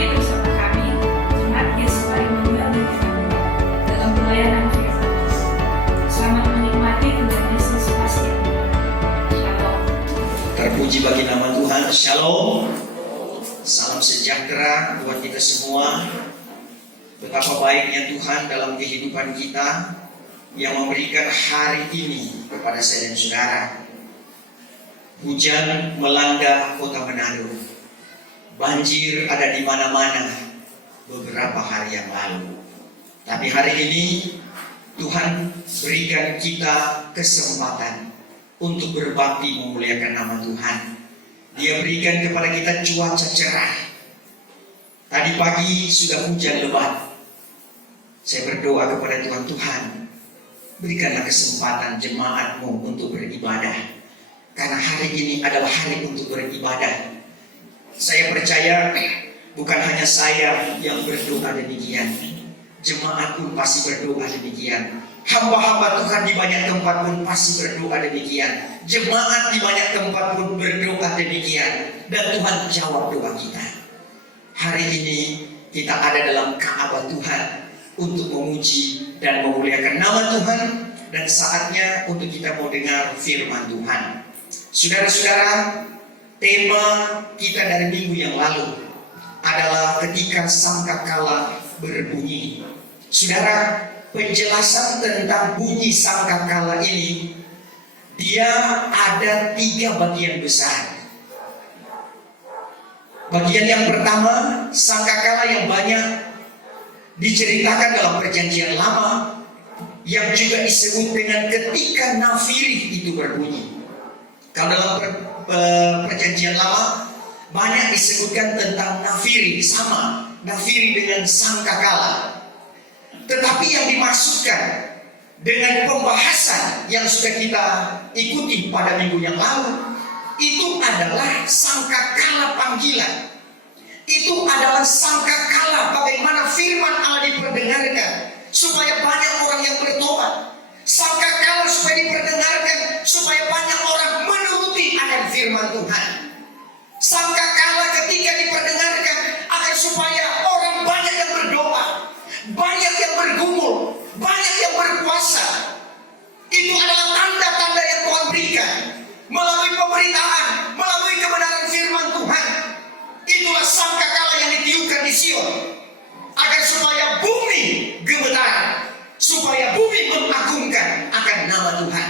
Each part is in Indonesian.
kembali bersama kami, Jemaat Yesus Immanuel dan Emmanuel, dalam pelayanan firman. Selamat menikmati Tuhan Yesus pasti. Shalom. Terpuji bagi nama Tuhan. Shalom. Salam sejahtera buat kita semua. Betapa baiknya Tuhan dalam kehidupan kita yang memberikan hari ini kepada saya dan saudara. Hujan melanda kota Manado. Banjir ada di mana-mana beberapa hari yang lalu. Tapi hari ini Tuhan berikan kita kesempatan untuk berbakti memuliakan nama Tuhan. Dia berikan kepada kita cuaca cerah. Tadi pagi sudah hujan lebat. Saya berdoa kepada Tuhan, Tuhan, berikanlah kesempatan jemaat-Mu untuk beribadah. Karena hari ini adalah hari untuk beribadah. Saya percaya bukan hanya saya yang berdoa demikian. Jemaat pun pasti berdoa demikian. Hamba-hamba Tuhan di banyak tempat pun pasti berdoa demikian. Jemaat di banyak tempat pun berdoa demikian. Dan Tuhan jawab doa kita. Hari ini kita ada dalam Ka'bah Tuhan untuk memuji dan memuliakan nama Tuhan. Dan saatnya untuk kita mau dengar firman Tuhan. Saudara-saudara, tema kita dari minggu yang lalu adalah ketika sangkakala berbunyi. Saudara, penjelasan tentang bunyi sangkakala ini, dia ada 3 bagian besar. Bagian yang pertama, sangkakala yang banyak diceritakan dalam Perjanjian Lama, yang juga disebut dengan ketika nafiri itu berbunyi. Kalau dalam Perjanjian Lama banyak disebutkan tentang nafiri, sama nafiri dengan sangkakala. Tetapi yang dimaksudkan dengan pembahasan yang sudah kita ikuti pada minggu yang lalu, itu adalah sangkakala panggilan. Itu adalah sangkakala bagaimana firman Allah diperdengarkan supaya banyak orang yang bertobat. Sangkakala supaya diperdengarkan supaya banyak orang menuruti akan firman Tuhan. Sangkakala ketika diperdengarkan akan supaya orang banyak yang berdoa, banyak yang bergumul, banyak yang berpuasa. Itu adalah tanda-tanda yang Tuhan berikan melalui pemberitaan, melalui kebenaran firman Tuhan. Itulah sangkakala yang ditiupkan di Sion agar supaya bumi gemetar, supaya bumi mengagungkan akan nama Tuhan.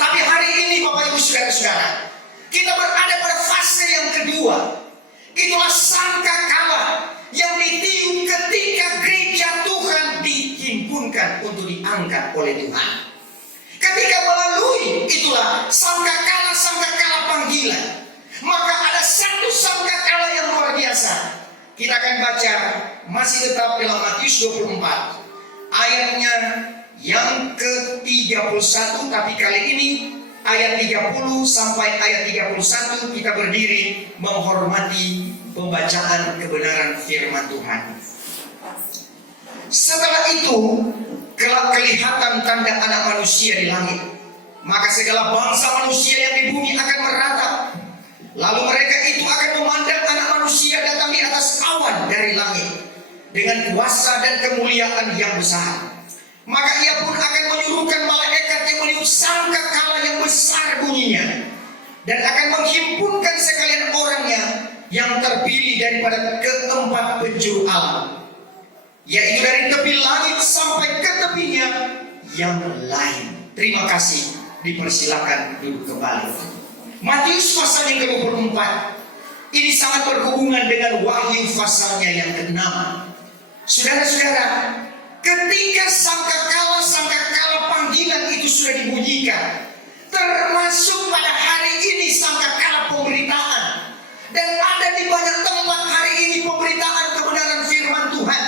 Tapi hari ini Bapak Ibu Saudara-saudara, kita berada pada fase yang kedua. Itulah sangkakala yang ditiup ketika gereja Tuhan dihimpunkan untuk diangkat oleh Tuhan. Ketika melalui itulah sangkakala panggilan, maka ada satu sangkakala yang luar biasa. Kita akan baca masih tetap dalam Matius 24 ayatnya yang ke-31, tapi kali ini ayat 30 sampai ayat 31 kita berdiri menghormati pembacaan kebenaran firman Tuhan. Setelah itu kelak kelihatan tanda anak manusia di langit, maka segala bangsa manusia yang di bumi akan meratap. Lalu mereka itu akan memandang anak manusia datang di atas awan dari langit dengan kuasa dan kemuliaan yang besar. Maka ia pun akan menyuruhkan malaikat yang meniup sangkakala yang besar bunyinya, dan akan menghimpunkan sekalian orangnya yang terpilih daripada keempat penjuru alam, yaitu dari tepi langit sampai ke tepinya yang lain. Terima kasih. Dipersilakan duduk kembali. Matius pasal yang ke-24 ini sangat berhubungan dengan Wahyu pasalnya yang ke-6. Saudara-saudara, ketika sangkakala panggilan itu sudah dibunyikan, termasuk pada hari ini sangkakala pemberitaan, dan ada di banyak tempat hari ini pemberitaan kebenaran firman Tuhan.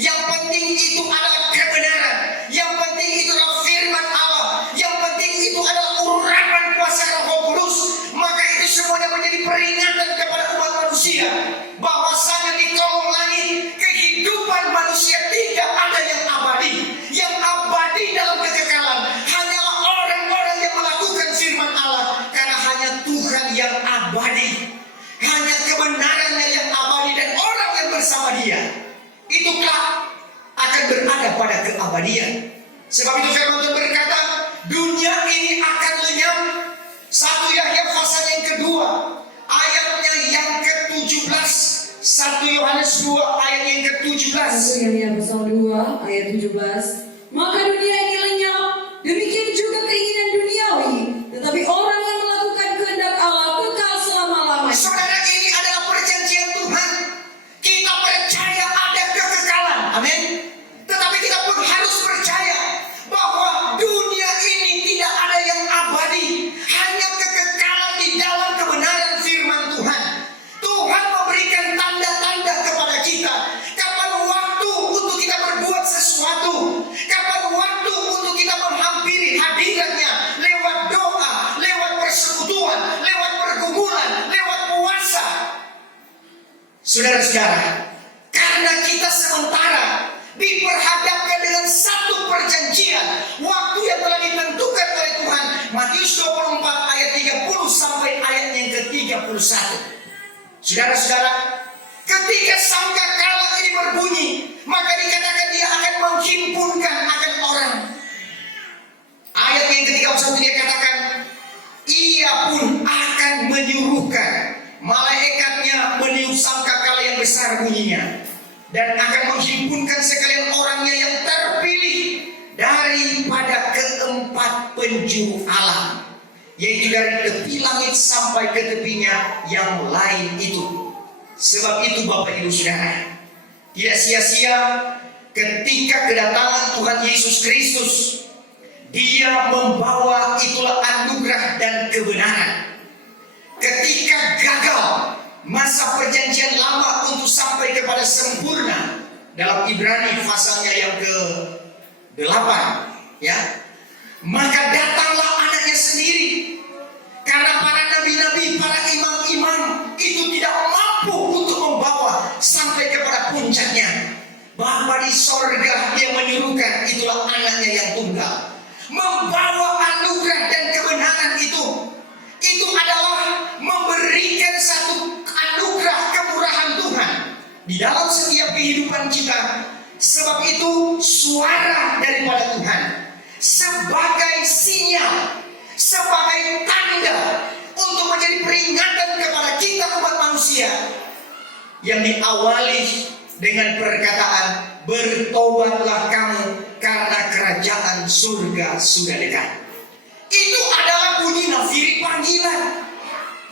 Yang penting itu adalah kebenaran, yang penting itu adalah firman Allah, yang penting itu adalah urapan kuasa Roh Kudus. Maka itu semuanya menjadi peringatan kepada umat manusia bahwasanya di kolong langit kehidupan manusia tidak ada yang abadi. Yang abadi dalam kekekalan hanyalah orang-orang yang melakukan firman Allah, bersama Dia, itu kelak akan berada pada keabadian. Sebab itu firman Tuhan berkata, dunia ini akan lenyap. 1 Yahya pasal yang kedua, ayatnya yang ke-17. 1 Yohanes 2 ayat yang ke-17. 1 Yahya pasal 2 ayat 17. Maka dunia ini lenyap, demikian juga keinginan duniawi, tetapi orang yang melakukan kehendak Allah kekal selama-lamanya. Saudara, ini adalah perjanjian Tuhan. Kita percaya ada kekekalan. Amin. Tetapi kita pun harus percaya bahwa dunia ini tidak ada yang abadi. Hanya kekekalan di dalam kebenaran firman Tuhan. Tuhan memberikan tanda-tanda kepada kita. Kapan waktu untuk kita berbuat sesuatu. Kapan waktu untuk kita menghampiri hadiratnya. Lewat doa, lewat persekutuan, lewat pergumulan, lewat puasa. Saudara-saudara, karena kita sementara diperhadapkan dengan satu perjanjian, waktu yang telah ditentukan oleh Tuhan. Matius 24 ayat 30 sampai ayat yang ke-31. Saudara-saudara, ketika sangkakala ini berbunyi, maka dikatakan Dia akan menghimpunkan akan orang. Ayat yang ke-31 dia katakan, Ia pun akan menyuruhkan malaikatnya meniup sangkakala yang besar bunyinya, dan akan menghimpunkan sekalian orangnya yang terpilih daripada keempat penjuru alam, yaitu dari tepi langit sampai ke tepinya yang lain itu. Sebab itu Bapak Ibu Saudara, tidak sia-sia ketika kedatangan Tuhan Yesus Kristus, Dia membawa itulah anugerah dan kebenaran. Ketika gagal masa perjanjian lama untuk sampai kepada sempurna, dalam Ibrani pasalnya yang ke-8, ya, maka datanglah anaknya sendiri. Karena para nabi-nabi, para imam-imam itu tidak mampu untuk membawa sampai kepada puncaknya. Bapa di sorga yang menyuruhkan, itulah anaknya yang tunggal, membawa anugerah dan kebenaran itu adalah memberikan satu anugerah kemurahan Tuhan di dalam setiap kehidupan kita. Sebab itu suara daripada Tuhan sebagai sinyal, sebagai tanda untuk menjadi peringatan kepada kita umat manusia, yang diawali dengan perkataan, bertobatlah kamu karena kerajaan surga sudah dekat. Itu adalah bunyi nafiri panggilan.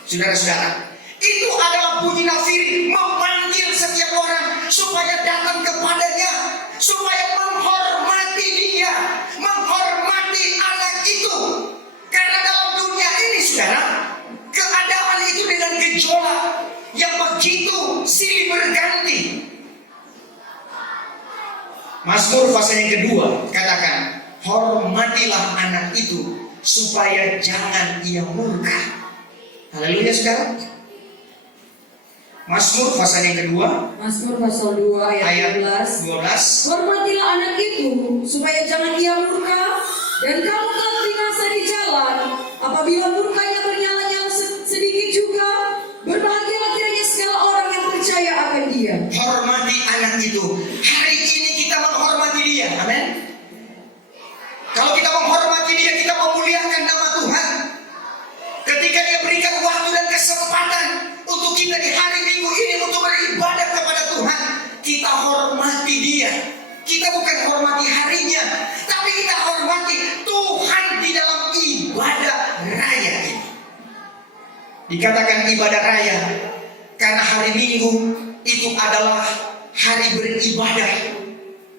Saudara-saudara, itu adalah bunyi nafiri memanggil setiap orang supaya datang kepadanya, supaya menghormati Dia, menghormati anak itu. Karena dalam dunia ini, saudara, keadaan itu dengan gejolak yang begitu silih berganti. Mazmur pasal yang kedua katakan, hormatilah anak itu supaya jangan ia murka. Haleluya, saudara. Mazmur pasal yang kedua, Mazmur pasal 2 ayat 12. Hormatilah anak itu supaya jangan ia murka, dan kamu telah binasa di jalan. Apabila murkanya bernyala-nyala sedikit juga, berbahagialah kiranya segala orang yang percaya akan Dia. Hormati anak itu. Hari ini kita menghormati Dia. Amin. Kalau kita menghormati Dia, kita memuliakan nama Tuhan. Ketika Dia berikan waktu dan kesempatan untuk kita di hari Minggu ini untuk beribadah kepada Tuhan, kita hormati Dia. Kita bukan hormati harinya, tapi kita hormati Tuhan di dalam ibadah raya ini. Dikatakan ibadah raya karena hari Minggu itu adalah hari beribadah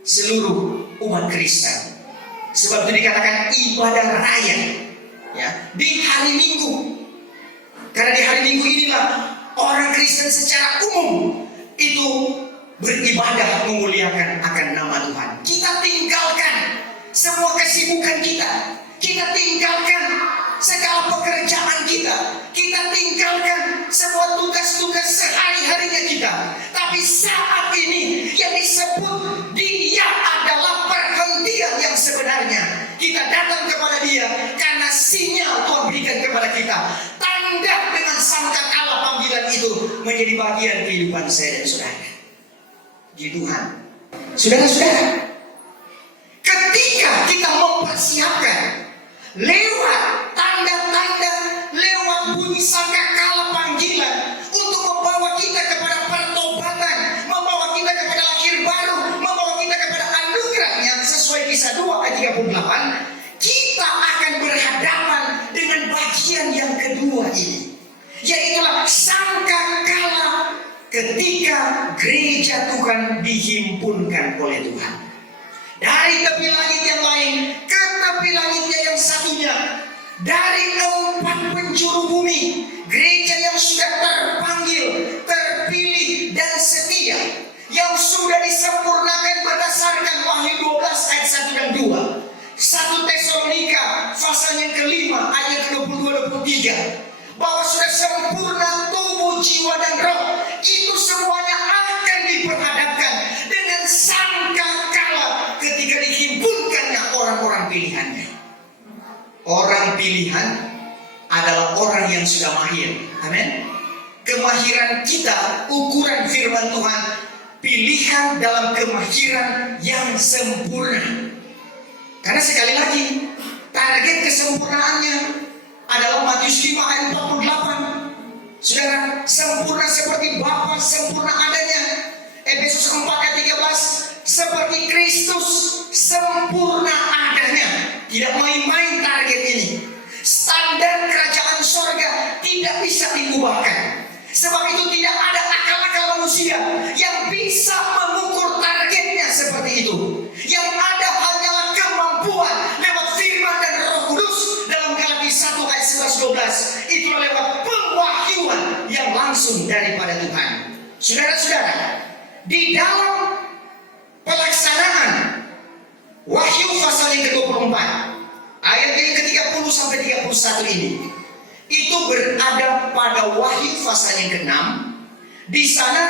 seluruh umat Kristen. Sebab itu dikatakan ibadah raya, ya, di hari Minggu. Karena di hari Minggu inilah orang Kristen secara umum itu beribadah memuliakan akan nama Tuhan. Kita tinggalkan semua kesibukan kita, kita tinggalkan segala pekerjaan kita, kita tinggalkan semua tugas-tugas sehari-harinya kita. Tapi saat ini yang disebut Dia adalah perhentian yang sebenarnya. Kita datang kepada Dia karena sinyal Tuhan berikan kepada kita. Tanda dengan sangkakala panggilan itu menjadi bagian kehidupan saya dan saudara. di Tuhan. Saudara-saudara, ketika kita mempersiapkan lewat tanda-tanda, lewat bunyi sangkakala panggilan untuk membawa kita kepada pertobatan, membawa kita kepada lahir baru, membawa kita kepada anugerah yang sesuai Kisah 2 ayat 38, kita akan berhadapan dengan bagian yang kedua ini, yaitulah sangkakala ketika gereja Tuhan dihimpunkan oleh Tuhan. Dari tepi langit yang lain ke tepi langitnya yang satunya, dari 4 penjuru bumi, gereja yang sudah terpanggil, terpilih dan setia, yang sudah disempurnakan berdasarkan Wahyu 12 ayat 1 dan 2. 1 Tesalonika pasal yang kelima ayat 22-23, bahwa sudah sempurna tubuh, jiwa dan roh, itu semuanya akan diperhadapkan dengan sangkakala ketika dihimpunkannya orang-orang pilihannya. Orang pilihan adalah orang yang sudah mahir. Amin. Kemahiran kita, ukuran firman Tuhan, pilihan dalam kemahiran yang sempurna. Karena sekali lagi, target kesempurnaannya adalah Matius 5 ayat 48. Saudara, sempurna seperti Bapa sempurna adanya. Efesus 4 ayat 13, seperti Kristus sempurna adanya. Tidak main-main target ini. Standar kerajaan sorga tidak bisa diubahkan. Sebab itu tidak ada akal-akal manusia yang bisa mengukur targetnya seperti itu. Yang ada hanyalah kemampuan lewat firman dan Roh Kudus dalam Galatia 1 ayat 11-12. Itulah lewat pengwahyuan yang langsung daripada Tuhan. Saudara-saudara, di dalam pelaksanaan Wahyu pasal yang ke-24 ayat yang ke-30 sampai 31 ini, itu berada pada Wahyu pasal yang ke-6. Di sana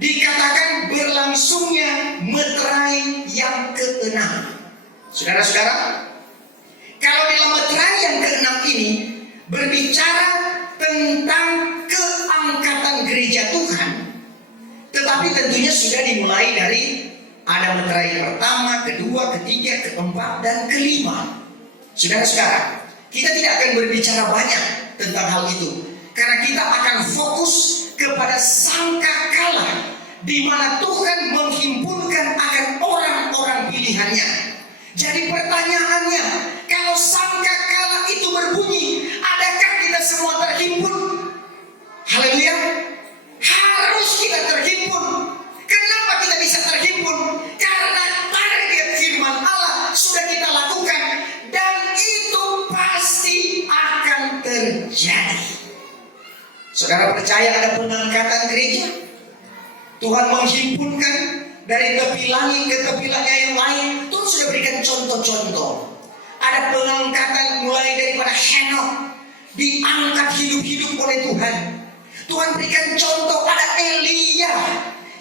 dikatakan berlangsungnya meterai yang ke-6. Saudara-saudara, kalau dalam meterai yang ke-6 ini berbicara tentang keangkatan gereja Tuhan, tetapi tentunya sudah dimulai dari ada meterai pertama, kedua, ketiga, keempat, dan kelima. Saudara-saudara, kita tidak akan berbicara banyak tentang hal itu, karena kita akan fokus kepada sangkakala di mana Tuhan menghimpunkan akan orang-orang pilihannya. Jadi pertanyaannya, kalau sangkakala itu berbunyi, adakah kita semua terhimpun? Haleluya. Harus kita terhimpun. Kenapa kita bisa terhimpun? Karena target firman Allah sudah kita lakukan, dan itu pasti akan terjadi. Saudara percaya ada pengangkatan gereja? Tuhan menghimpunkan dari tepi langit ke tepi langit yang lain. Tuhan sudah berikan contoh-contoh. Ada pengangkatan mulai daripada Henokh, diangkat hidup-hidup oleh Tuhan. Tuhan berikan contoh, ada Elia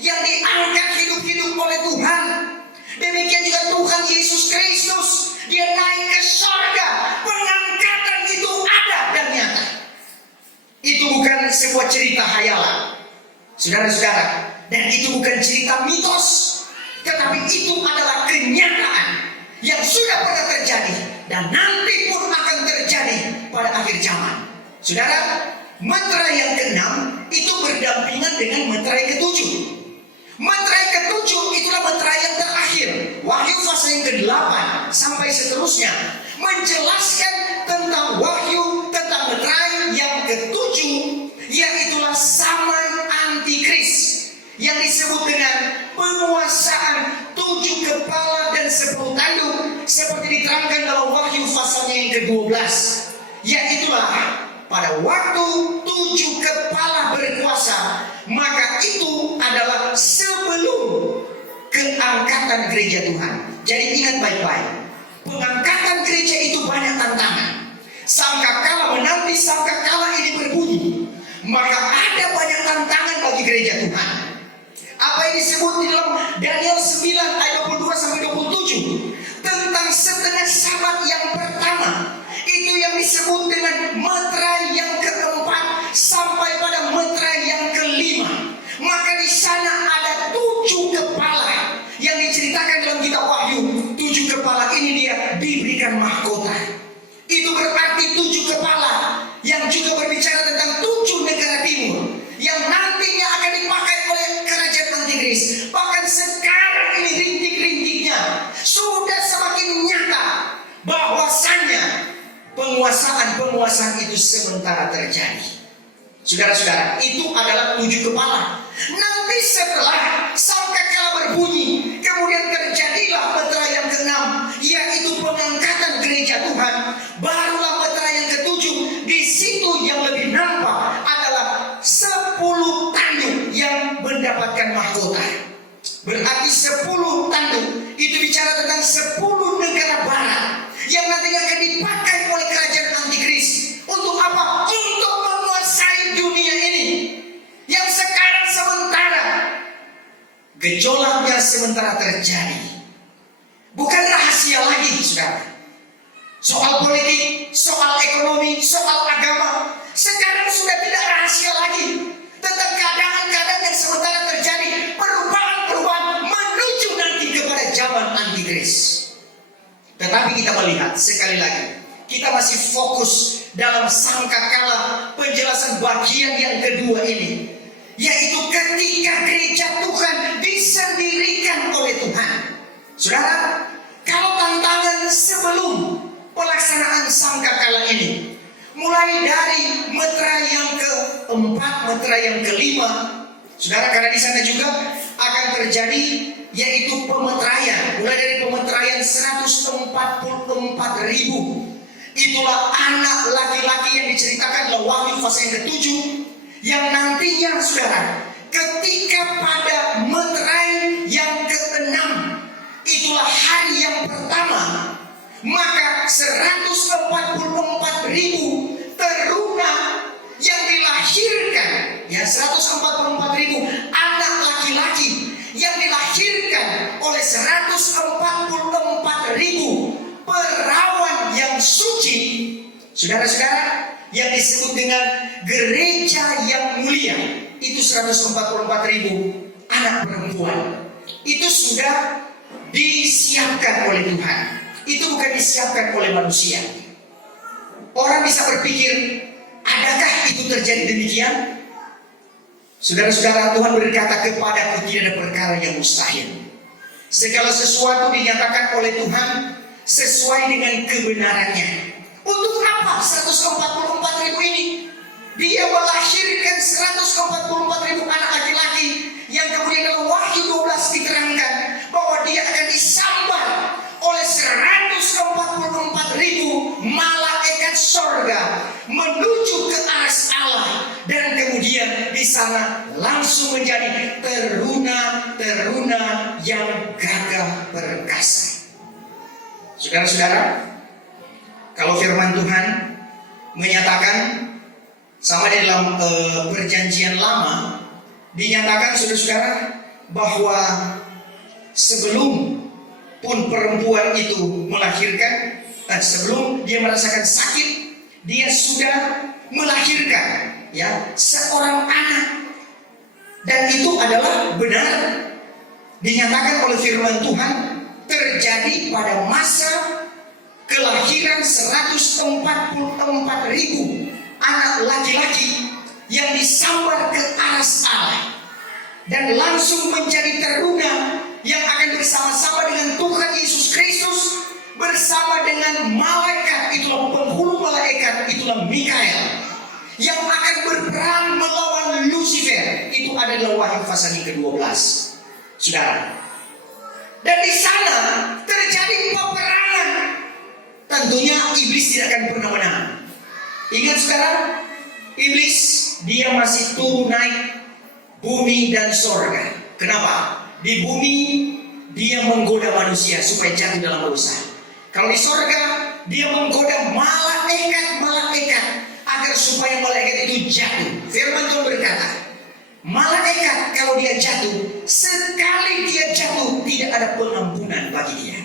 yang diangkat hidup-hidup oleh Tuhan. Demikian juga Tuhan Yesus Kristus, dia naik ke surga. Pengangkatan itu ada dan nyata. Itu bukan sebuah cerita hayalan, saudara-saudara, dan itu bukan cerita mitos, tetapi itu adalah kenyataan yang sudah pernah terjadi dan nanti pun akan terjadi pada akhir zaman. Saudara, meterai yang ke-6 itu berdampingan dengan meterai ke-7. Meterai ke-7 itulah meterai yang terakhir. Wahyu pasal yang ke-8 sampai seterusnya menjelaskan tentang wahyu, tentang meterai yang ke-7, yaitulah zaman antikris, yang disebut dengan penguasaan 7 kepala dan 10 tanduk, seperti diterangkan dalam Wahyu pasalnya yang ke-12. Yaitulah pada waktu 7 kepala berkuasa, maka itu adalah sebelum keangkatan gereja Tuhan. Jadi ingat baik-baik, pengangkatan gereja itu banyak tantangan. Sangkakala menanti sangkakala ini berbunyi, maka ada banyak tantangan bagi gereja Tuhan. Apa yang disebut di dalam Daniel 9 ayat 22 sampai 27 tentang setengah sabat yang pertama, itu yang disebut dengan meterai yang keempat sampai pada meterai yang kelima. Maka di sana ada 7 kepala antikris. Bahkan sekarang ini rintik-rintiknya sudah semakin nyata bahwasannya penguasaan itu sementara terjadi. Saudara-saudara, itu adalah 7 kepala. Nanti setelah sangkakala berbunyi, kemudian terjadilah meterai yang ke-6, yaitu pengangkatan gereja Tuhan. Barulah meterai yang ke-7. Di situ yang lebih nampak adalah 10 tanduk yang mendapatkan mahkota. Berarti 10 tanduk itu bicara tentang 10 negara barat yang nantinya akan dipakai oleh kerajaan antikris. Untuk apa? Untuk menguasai dunia ini yang sekarang sementara gejolaknya sementara terjadi. Bukan rahasia lagi, saudara. Soal politik, soal ekonomi, soal agama sekarang sudah tidak rahasia lagi. Tentang keadaan-keadaan yang sementara terjadi, perubahan-perubahan menuju nanti kepada zaman antikris. Tetapi kita melihat sekali lagi, kita masih fokus dalam sangkakala penjelasan bagian yang kedua ini, yaitu ketika gereja Tuhan disendirikan oleh Tuhan. Saudara, kalau tantangan sebelum pelaksanaan sangkakala ini, mulai dari meterai yang keempat, meterai yang kelima, saudara, karena di sana juga akan terjadi yaitu pemeteraian, mulai dari pemeteraian 144.000. Itulah anak laki-laki yang diceritakan dalam Wahyu pasal yang ke-7, yang nantinya, saudara, ketika pada meterai yang ke-6, itulah hari yang pertama, maka 144.000 teruna yang dilahirkan, ya 144.000 anak laki-laki yang dilahirkan oleh 144.000 perawan yang suci, saudara-saudara, yang disebut dengan gereja yang mulia. Itu 144.000 anak perempuan. Itu sudah disiapkan oleh Tuhan. Itu bukan disiapkan oleh manusia. Orang bisa berpikir, adakah itu terjadi demikian? Saudara-saudara, Tuhan berkata, kepadaku tidak ada perkara yang mustahil. Segala sesuatu dinyatakan oleh Tuhan sesuai dengan kebenarannya. Untuk apa 144.000 ini? Dia melahirkan 144.000 anak laki-laki yang kemudian dalam Wahyu 12 diterangkan bahwa dia akan disambar oleh 144.000 malaikat sorga menuju ke aras Allah, dan kemudian di sana langsung menjadi teruna-teruna yang gagah perkasa. Saudara-saudara, kalau firman Tuhan menyatakan sama di dalam perjanjian lama, dinyatakan saudara-saudara bahwa sebelum pun perempuan itu melahirkan, sebelum dia merasakan sakit, dia sudah melahirkan, ya, seorang anak, dan itu adalah benar dinyatakan oleh firman Tuhan terjadi pada masa kelahiran 144.000 anak laki-laki yang disambar ke aras Allah dan langsung menjadi teruna yang akan bersama-sama dengan Tuhan Yesus Kristus, bersama dengan malaikat, itulah penghulu malaikat, itulah Mikael, yang akan berperang melawan Lucifer. Itu ada dalam Wahyu pasal yang ke-12, saudara. Dan di sana terjadi peperangan. Tentunya iblis tidak akan pernah menang. Ingat sekarang, iblis dia masih turun naik bumi dan sorga. Kenapa? Di bumi dia menggoda manusia supaya jatuh dalam dosa. Kalau di sorga dia menggoda malaikat-malaikat agar supaya malaikat itu jatuh. Firman Tuhan berkata, malaikat kalau dia jatuh, sekali dia jatuh tidak ada pengampunan bagi dia.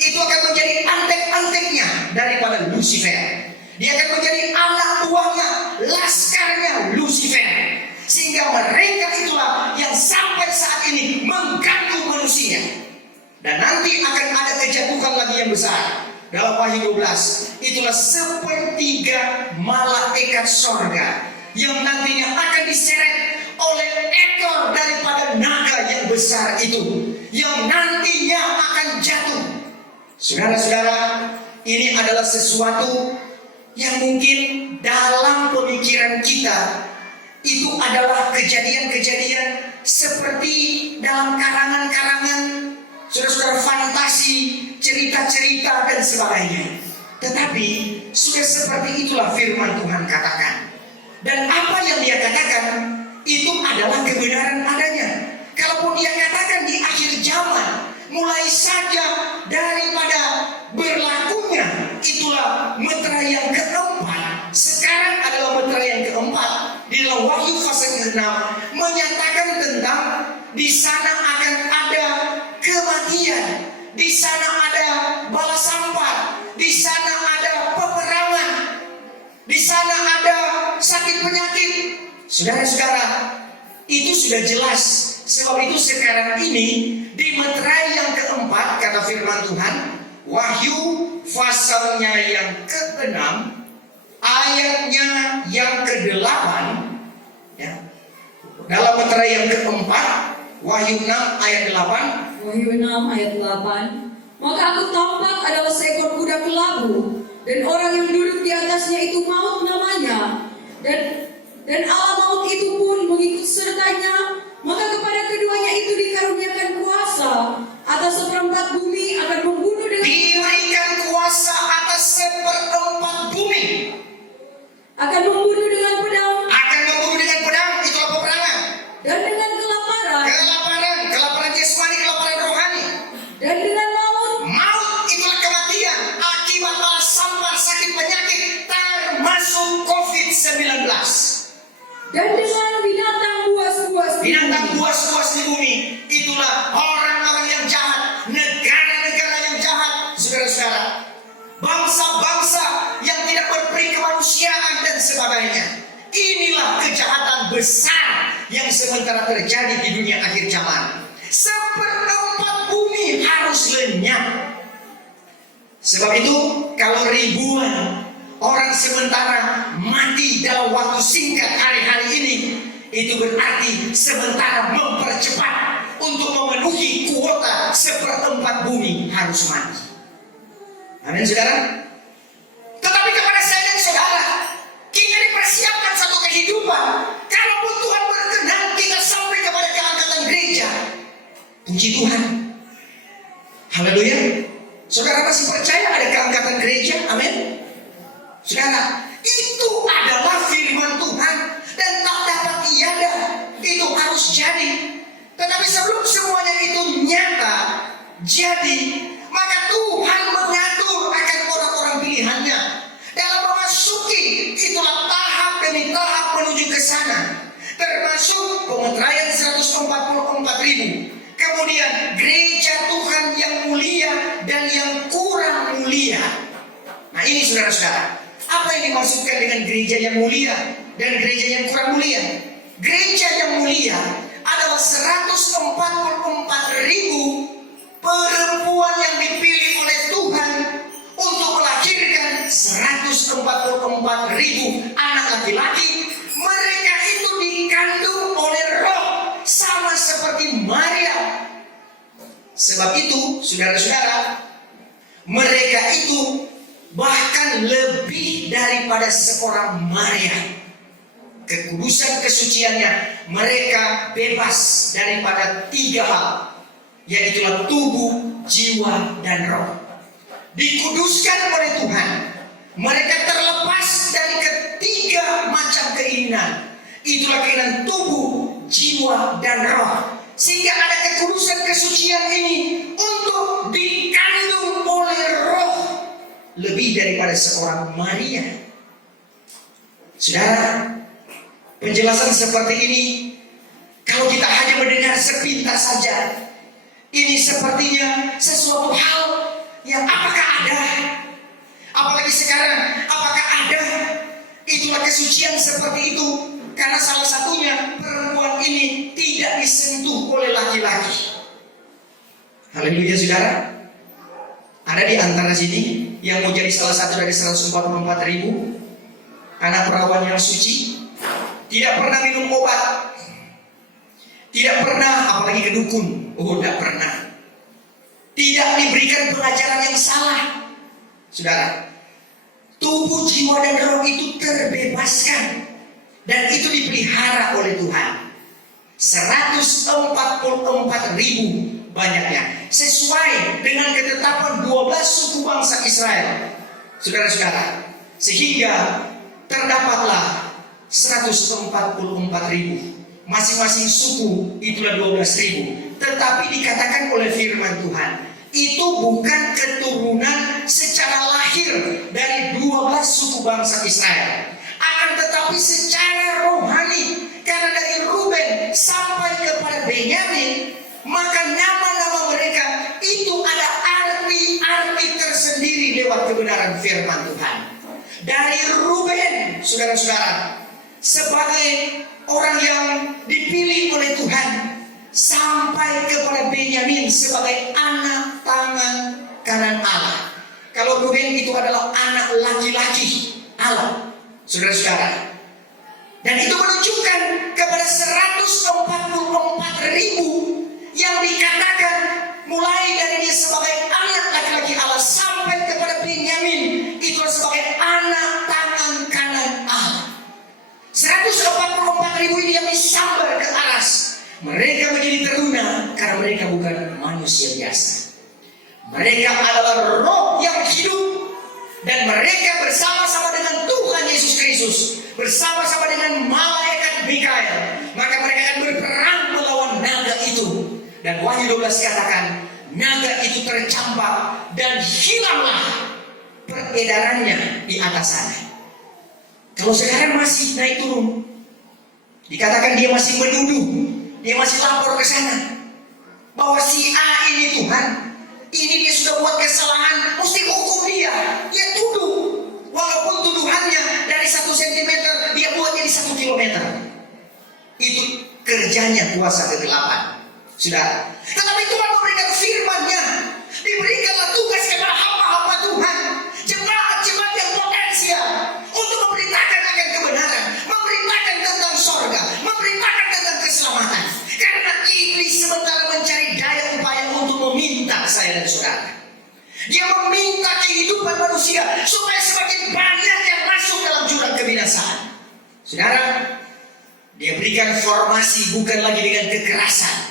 Itu akan menjadi antek-anteknya daripada Lucifer. Dia akan menjadi anak buahnya, laskarnya Lucifer. Sehingga mereka itulah yang sampai saat ini mengganggu manusia. Dan nanti akan ada kejatuhan lagi yang besar. Dalam Wahyu 12, itulah sepertiga malaikat sorga yang nantinya akan diseret oleh ekor daripada naga yang besar itu, yang nantinya akan jatuh. Saudara-saudara, ini adalah sesuatu yang mungkin dalam pemikiran kita itu adalah kejadian-kejadian seperti dalam karangan-karangan, saudara-saudara, fantasi, cerita-cerita dan sebagainya. Tetapi sudah seperti itulah firman Tuhan katakan. Dan apa yang dia katakan itu adalah kebenaran adanya. Kalaupun dia katakan di akhir zaman, mulai saja daripada berlakunya, itulah meterai yang keempat. Sekarang adalah meterai yang keempat. Di dalam Wahyu pasal ke-6 menyatakan tentang di sana akan ada kematian, di sana ada bala sampah, di sana ada peperangan, di sana ada sakit penyakit. Saudara-saudara, itu sudah jelas. Sebab itu sekarang ini di meterai yang keempat, kata firman Tuhan, Wahyu pasalnya yang ke-6, ayatnya yang ke-8, ya. Dalam meterai yang keempat, Wahyu 6 ayat 8. Wahyu 6 ayat 8. Maka aku tampak adalah seekor kuda kelabu, dan orang yang duduk di atasnya itu maut namanya, dan Allah maut itu pun mengikut sertanya. Maka kepada keduanya itu dikaruniakan kuasa atas seperempat bumi, akan membunuh dengan Diberikan kuasa atas seperempat bumi, akan membunuh dengan pedang, akan membunuh dengan pedang, itulah peperangan, dan dengan kelaparan, kelaparan jasmani, kelaparan rohani, dan dengan maut, itulah kematian akibat bala sampah, sakit penyakit, termasuk COVID-19. dan dengan binatang buas-buas di Binatang bumi. buas-buas di bumi, itulah orang-orang yang jahat, negara-negara yang jahat, saudara-saudara, bangsa-bangsa yang tidak berperi kemanusiaan dan sebagainya. Inilah kejahatan besar yang sementara terjadi di dunia akhir zaman. Seperempat bumi harus lenyap. Sebab itu kalau ribuan orang sementara mati dalam waktu singkat hari-hari ini, itu berarti sementara mempercepat untuk memenuhi kuota seperempat bumi harus mati. Amin, saudara. Tetapi kepada saya dan saudara, kita dipersiapkan satu kehidupan. Kalaupun Tuhan berkenan kita sampai kepada keangkatan gereja, puji Tuhan, haleluya. Saudara masih percaya ada keangkatan gereja? Amin. Saudara, itu adalah firman Tuhan dan tak dapat tiada. Itu harus jadi. Tetapi sebelum semuanya itu nyata jadi, maka Tuhan mengatur akan orang-orang pilihannya dalam memasuki itulah tahap demi tahap menuju ke sana, termasuk pemeteraian 144.000. Kemudian gereja Tuhan yang mulia dan yang kurang mulia. Nah ini saudara-saudara, apa yang dimaksudkan dengan gereja yang mulia dan gereja yang kurang mulia? Gereja yang mulia adalah 144.000 perempuan yang dipilih oleh Tuhan untuk melahirkan 144.000 anak laki-laki. Mereka itu dikandung oleh Roh sama seperti Maria. Sebab itu, saudara-saudara, mereka itu bahkan lebih daripada seorang Maria. Kekudusan kesuciannya, mereka bebas daripada 3 hal, yaitulah tubuh, jiwa, dan roh. Dikuduskan oleh Tuhan. Mereka terlepas dari ketiga macam keinginan. Itulah keinginan tubuh, jiwa, dan roh. Sehingga ada kekudusan kesucian ini untuk dikandung oleh roh lebih daripada seorang Maria. Saudara, penjelasan seperti ini kalau kita hanya mendengar sepintas saja, ini sepertinya sesuatu hal yang apakah ada? Apalagi sekarang, apakah ada? Itulah kesucian seperti itu. Karena salah satunya perempuan ini tidak disentuh oleh laki-laki. Haleluya saudara. Ada di antara sini yang mau jadi salah satu dari 144.000 anak perawan yang suci, tidak pernah minum obat, Tidak pernah, apalagi ke dukun. Oh, tidak pernah. Tidak diberikan pengajaran yang salah. Saudara, tubuh, jiwa, dan roh itu terbebaskan. Dan itu dipelihara oleh Tuhan. 144.000 banyaknya. Sesuai dengan ketetapan 12 suku bangsa Israel. Saudara-saudara, sehingga terdapatlah 144.000. Masing-masing suku itulah 12.000. Tetapi dikatakan oleh firman Tuhan, itu bukan keturunan secara lahir dari 12 suku bangsa Israel, akan tetapi secara rohani. Karena dari Ruben sampai kepada Benyamin, maka nama-nama mereka itu ada arti-arti tersendiri lewat kebenaran firman Tuhan. Dari Ruben, saudara-saudara, sebagai orang yang dipilih oleh Tuhan, sampai kepada Benyamin sebagai anak tangan kanan Allah. Kalau Ruben itu adalah anak laki-laki Allah, saudara-saudara. Dan itu menunjukkan kepada 144.000 yang dikatakan mulai dari dia sebagai anak laki-laki Allah sampai kepada Benyamin itu sebagai anak tangan kanan Allah. 144.000 ini yang disambar ke aras. Mereka menjadi teruna karena mereka bukan manusia biasa. Mereka adalah roh yang hidup, dan mereka bersama-sama dengan Tuhan Yesus Kristus, bersama-sama dengan malaikat Mikael, maka mereka akan berperang melawan naga itu. Dan Wahyu 12 katakan, naga itu tercampak dan hilanglah peredarannya di atas sana. Kalau sekarang masih naik turun, dikatakan dia masih menuduh, dia masih lapor ke sana bahwa si A ini Tuhan, ini dia sudah buat kesalahan, mesti hukum dia. Dia tuduh, walaupun tuduhannya dari 1 cm, dia buat jadi 1 kilometer. Itu kerjanya kuasa kegelapan, saudara. Tetapi Tuhan memberikan firman-Nya, diberikanlah tugas kepada hamba-hamba Tuhan, jemaat-jemaat yang potensial, untuk memberitakan akan kebenaran, memberitakan tentang sorga, memberitakan tentang keselamatan. Karena iblis sementara mencari daya upaya untuk meminta saya dan saudara. Dia meminta kehidupan manusia supaya semakin banyak yang masuk dalam jurang kebinasaan. Saudara, dia berikan formasi bukan lagi dengan kekerasan,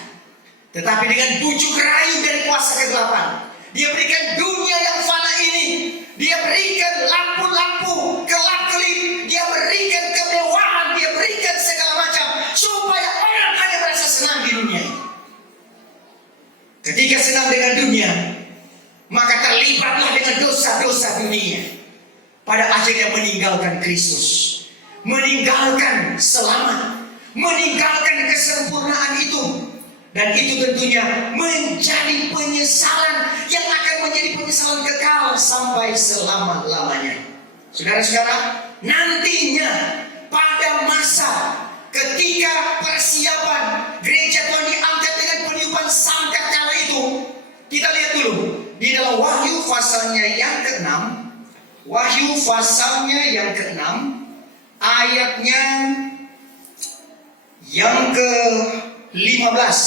tetapi dengan bujuk rayu dari kuasa kegelapan. Dia berikan dunia yang fana ini, dia berikan lampu-lampu kelap-kelip, dia berikan kemewahan, dia berikan segala macam supaya orang hanya merasa senang di dunia ini. Ketika senang dengan dunia, maka terlibatlah dengan dosa-dosa dunia. Pada akhirnya meninggalkan Kristus, meninggalkan selamat, meninggalkan kesempurnaan itu. Dan itu tentunya menjadi penyesalan yang akan menjadi penyesalan kekal sampai selama-lamanya. Saudara-saudara, nantinya pada masa ketika persiapan gereja Tuhan diangkat dengan peniupan sangkakala itu, kita lihat dulu di dalam Wahyu pasalnya yang ke-6, Wahyu pasalnya yang ke-6, ayatnya yang ke-15.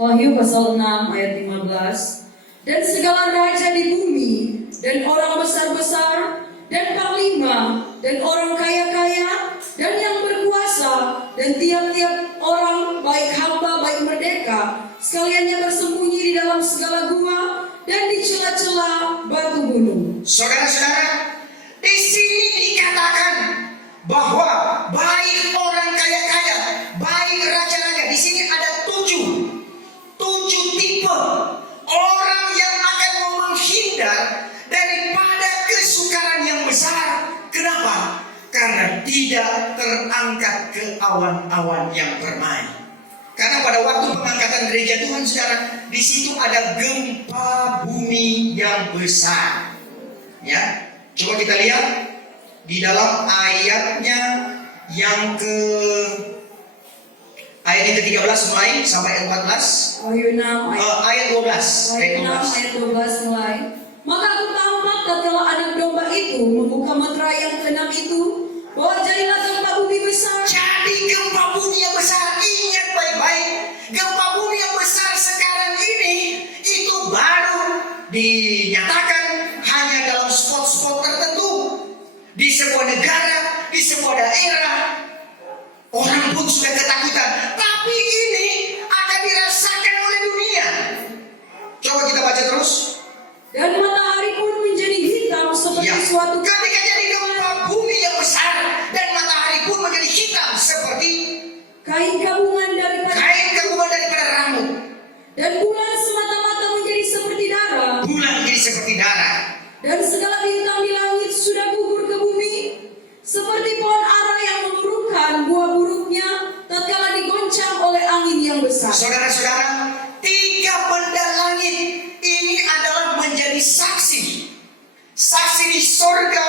Wahyu pasal 6 ayat 15. Dan segala raja di bumi, dan orang besar-besar, dan panglima, dan orang kaya-kaya, dan yang berkuasa, dan tiap-tiap orang, baik hamba, baik merdeka, sekaliannya bersembunyi di dalam segala gua, dan di celah-celah batu gunung. Saudara-saudara, di sini dikatakan bahwa baik orang kaya-kaya, baik raja-raja, di sini ada 7 tipe orang yang akan menghindar daripada kesukaran yang besar. Kenapa? Karena tidak terangkat ke awan-awan yang permai. Karena pada waktu pengangkatan gereja Tuhan, saudara, di situ ada gempa bumi yang besar. Ya, coba kita lihat di dalam ayatnya yang ayat yang ke-13 mulai sampai ayat 14. Wahyu 6 ayat 12. Ayat 6 ayat 12 mulai. Maka aku tampak tatkala anak domba itu membuka meterai yang ke-6 itu, bahwa jadilah gempa bumi besar. Jadi gempa bumi yang besar, ingat baik-baik. dan bulan semata-mata menjadi seperti darah, bulan menjadi seperti darah, dan segala bintang di langit sudah gugur ke bumi, seperti pohon ara yang menurunkan buah buruknya tatkala digoncang oleh angin yang besar. Saudara-saudara, tiga benda langit ini adalah menjadi saksi. Saksi di sorga,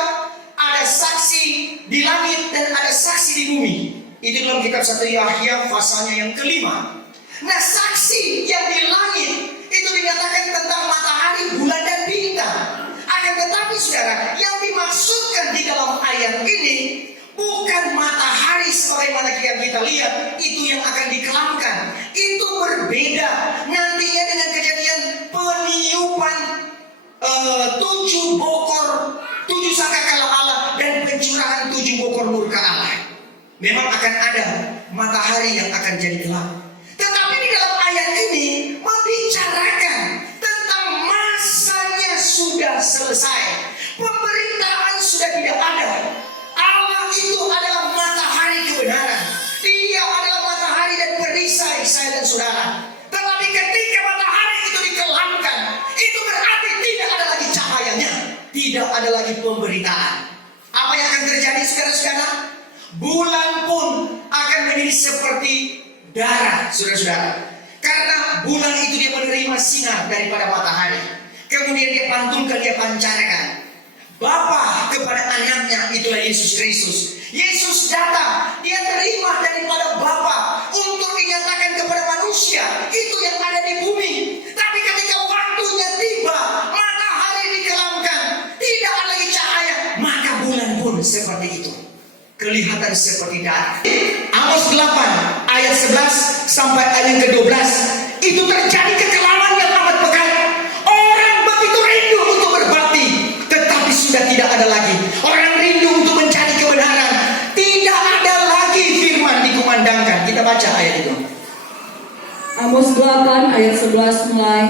ada saksi di langit, dan ada saksi di bumi. Itu dalam kitab 1 Yahya pasalnya yang kelima. Nah, saksi yang di langit itu dinyatakan tentang matahari, bulan, dan bintang. Akan tetapi saudara, yang dimaksudkan di dalam ayat ini bukan matahari sebagaimana yang kita lihat itu yang akan dikelamkan. Itu berbeda nantinya dengan kejadian peniupan 7 bokor, 7 sangkakala Allah, dan pencurahan 7 bokor murka Allah. Memang akan ada matahari yang akan jadi gelap. Tetapi di dalam ayat ini membicarakan tentang masanya sudah selesai. Pemerintahan sudah tidak ada. Allah itu adalah matahari kebenaran. Dia adalah matahari dan perisai saya dan saudara. Tetapi ketika matahari itu dikelamkan, itu berarti tidak ada lagi cahayanya, tidak ada lagi pemberitaan. Apa yang akan terjadi saudara-saudara? Bulan pun akan menjadi seperti darah, saudara-saudara. Karena bulan itu dia menerima sinar daripada matahari. Kemudian dia pantulkan, dia pancarkan. Bapa kepada anaknya, itulah Yesus Kristus. Yesus datang, dia terima daripada Bapa untuk dinyatakan kepada manusia. Itu yang ada di bumi. Tapi ketika waktunya tiba, matahari dikelamkan, tidak ada lagi cahaya, maka bulan pun seperti itu, kelihatan seperti darah. Amos 8 ayat 11 sampai ayat yang ke-12, itu terjadi kekelaman yang amat pekat. Orang begitu rindu untuk berbakti, tetapi sudah tidak ada lagi. Orang rindu untuk mencari kebenaran, tidak ada lagi firman dikumandangkan. Kita baca ayat itu. Amos 8 ayat 11 mulai.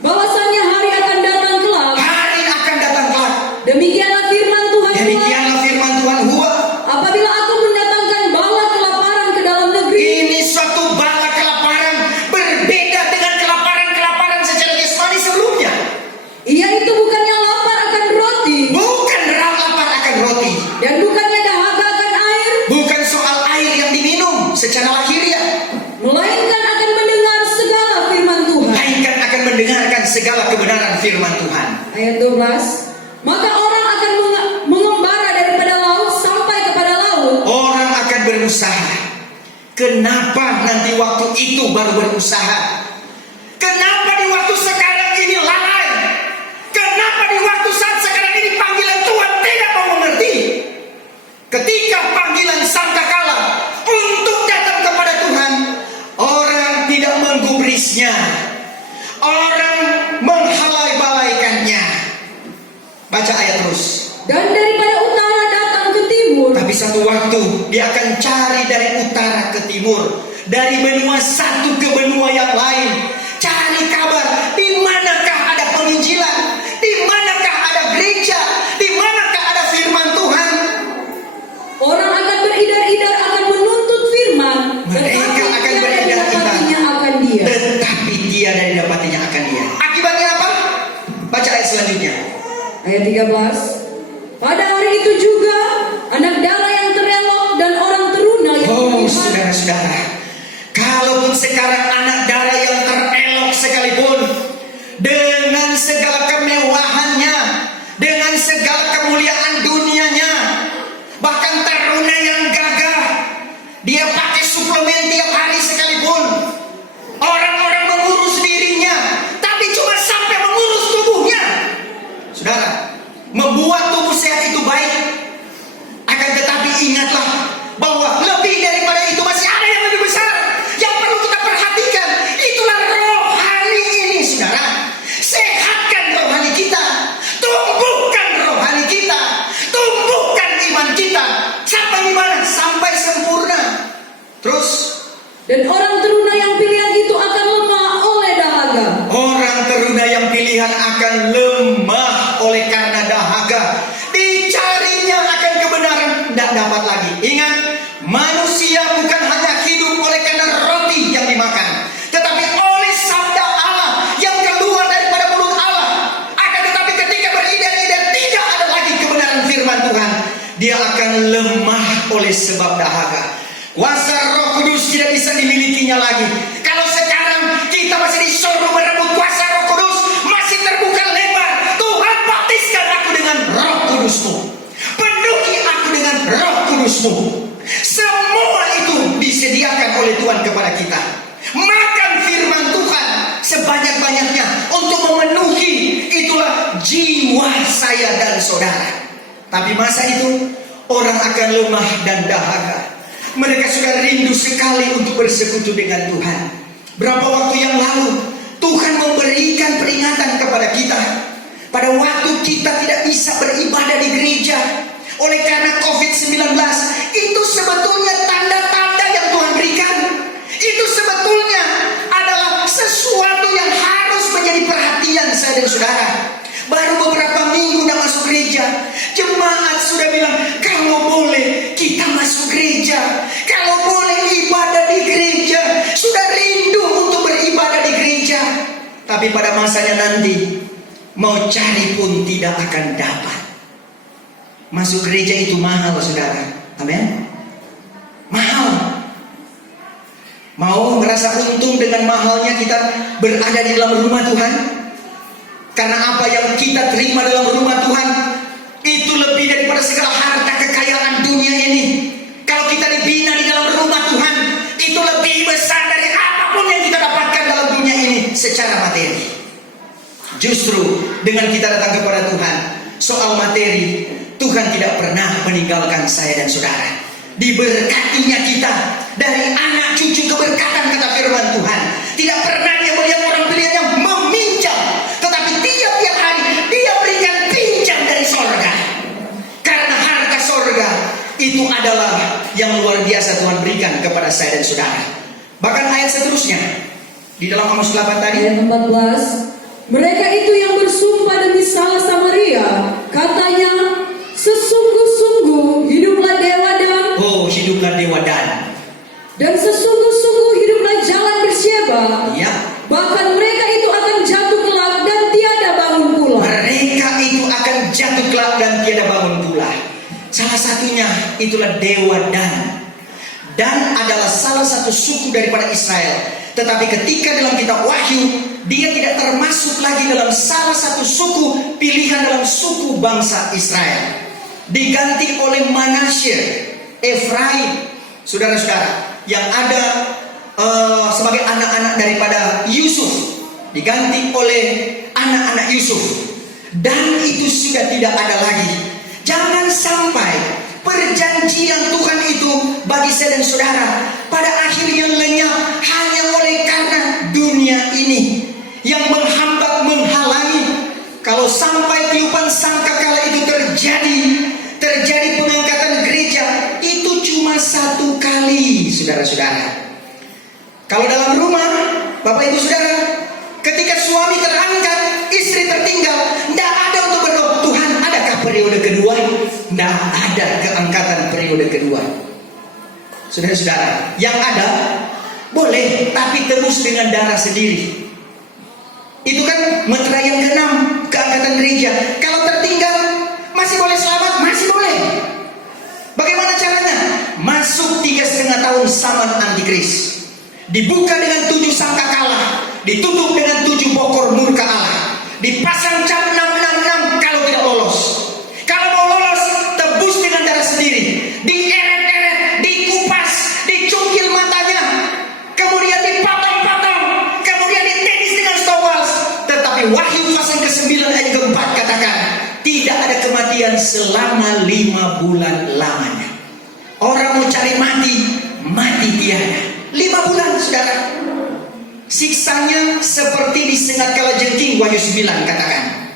Bahwasannya hari akan datang kelak. Hari akan datang kelak. Demikianlah firman Tuhan. Demikianlah firman Tuhan huwa. Apabila aku mendatangkan bala kelaparan ke dalam negeri. Ini suatu bala kelaparan berbeda dengan kelaparan secara jasmani sebelumnya. Ia itu bukannya lapar akan roti. Bukan lapar akan roti. Dan bukannya dahaga akan air. Bukan soal air yang diminum secara lahiriah. Melainkan akan mendengar segala firman Tuhan. Melainkan akan mendengarkan segala kebenaran firman Tuhan. Ayat 12. Maka orang akan mengembara daripada laut sampai kepada laut. Orang akan berusaha. Kenapa nanti waktu itu baru berusaha? Kenapa di waktu sekarang ini lalai? Kenapa di waktu saat sekarang ini panggilan Tuhan tidak mau mengerti? Ketika panggilan sangkakala untuk datang kepada Tuhan, orang tidak menggubrisnya, orang menghalai-balaikannya. Baca ayat terus. Dan daripada utara datang ke timur. Tapi satu waktu dia akan cari dari utara ke timur, dari benua satu ke benua yang lain, cari kabar di manakah ada penginjilan, di manakah ada gereja, di manakah ada firman Tuhan. Orang akan beridar-idar akan menuntut firman, Mereka akan tiada beridar-idar, didapatinya akan dia. tetapi tiada didapatinya akan dia. Akibatnya apa? Baca ayat selanjutnya. Ayat 13. Pada hari itu juga anak darah yang terelok dan orang teruna yang Oh, beriman. saudara-saudara, kalaupun sekarang anak darah yang terelok sekalipun, dengan segala kemewahannya, dengan segala kemuliaan dunianya, bahkan teruna yang gagah, dia pakai suplemen tiap hari sekalipun, orang-orang mengurus dirinya, tapi cuma sampai mengurus tubuhnya. Saudara, membuat tubuh sehat itu baik, akan tetapi ingatlah bahwa lebih daripada itu masih ada yang lebih besar yang perlu kita perhatikan. Itulah rohani ini, saudara. Sehatkan rohani kita, tumbuhkan rohani kita, tumbuhkan iman kita sampai di mana? Sampai sempurna. Terus, Dan orang teruna yang pilihan itu akan lemah oleh dahaga. orang teruna yang pilihan akan lemah oleh karena dahaga. Dicarinya akan kebenaran, tidak dapat lagi. Ingat, manusia bukan hanya hidup oleh karena roti yang dimakan, tetapi oleh sabda oleh sebab dahaga. Kuasa Roh Kudus tidak bisa dimilikinya lagi. Kalau sekarang kita masih disuruh merebut kuasa Roh Kudus, masih terbuka lebar. Tuhan, baptiskan aku dengan Roh Kudus-Mu, penuhi aku dengan Roh Kudus-Mu. Semua itu disediakan oleh Tuhan kepada kita. Makan firman Tuhan sebanyak-banyaknya untuk memenuhi, itulah jiwa saya dan saudara. Tapi masa itu orang akan lemah dan dahaga. Mereka sudah rindu sekali untuk bersekutu dengan Tuhan. Berapa waktu yang lalu Tuhan memberikan peringatan kepada kita. Pada waktu kita tidak bisa beribadah di gereja oleh karena COVID-19, itu sebetulnya tanda-tanda yang Tuhan berikan. Itu sebetulnya adalah sesuatu yang harus menjadi perhatian saya dan saudara. Baru beberapa minggu udah masuk gereja, jemaat sudah bilang, kalau boleh kita masuk gereja, kalau boleh ibadah di gereja. Sudah rindu untuk beribadah di gereja. Tapi pada masanya nanti, mau cari pun tidak akan dapat. Masuk gereja itu mahal, saudara. Amin. Mahal. Mau merasa untung dengan mahalnya kita berada di dalam rumah Tuhan? Karena apa yang kita terima dalam rumah Tuhan itu lebih daripada segala harta kekayaan dunia ini. Kalau kita dibina di dalam rumah Tuhan, itu lebih besar dari apapun yang kita dapatkan dalam dunia ini secara materi. Justru dengan kita datang kepada Tuhan, soal materi, Tuhan tidak pernah meninggalkan saya dan saudara. Diberkatinya kita dari anak cucu keberkatan, kata firman Tuhan. Tidak pernah dia melihat orang pilihannya meminjam, tetapi tiap-tiap hari dia berikan pinjam dari sorga. Karena harta sorga itu adalah yang luar biasa Tuhan berikan kepada saya dan saudara. Bahkan ayat seterusnya di dalam Amos 8 tadi, ayat 14, mereka itu yang bersumpah demi salah Samaria, katanya, sesungguh-sungguh hiduplah dewa Dan, hiduplah dewa dan sesungguh-sungguh hiduplah jalan Bersyeba. Ya. Bahkan mereka itu akan jatuh kelak dan tiada bangun pula. Mereka itu akan jatuh kelak dan tiada bangun pula. Salah satunya itulah dewa Dan. Dan adalah salah satu suku daripada Israel. Tetapi ketika dalam kitab Wahyu, dia tidak termasuk lagi dalam salah satu suku pilihan dalam suku bangsa Israel. Diganti oleh Manasye, Efraim, saudara-saudara, yang ada sebagai anak-anak daripada Yusuf, diganti oleh anak-anak Yusuf. Dan itu sudah tidak ada lagi. Jangan sampai perjanjian Tuhan itu bagi saya dan saudara pada akhirnya lenyap hanya oleh karena dunia ini yang menghambat, menghalangi. Kalau sampai tiupan sangkakala itu terjadi pengangkatan gereja, itu cuma satu kali, saudara-saudara. Kalau dalam rumah, Bapak Ibu Saudara, ketika suami terangkat, istri tertinggal, tidak ada untuk berdoa, Tuhan adakah periode kedua? Tidak ada keangkatan periode kedua. Saudara-saudara, yang ada boleh, tapi tebus dengan darah sendiri. Itu kan meterai yang ke-6, keangkatan gereja. Kalau tertinggal masih boleh selamat, masih boleh. Bagaimana caranya? Masuk 3,5 tahun zaman antikris. Dibuka dengan 7 sangkakala, ditutup dengan 7 bokor murka Allah. Dipasang cap 666 kalau tidak lolos. Kalau mau lolos, tebus dengan darah sendiri. Dieret-eret, dikupas, dicungkil matanya, kemudian dipotong-potong, kemudian ditenis dengan stowal. Tetapi Wahyu pasal ke-9 ayat ke-4 katakan, tidak ada kematian selama 5 bulan lamanya. Orang mau cari mati tiada. 5 bulan, saudara. Siksanya seperti disengat kala jengking, Wahyu 9 katakan.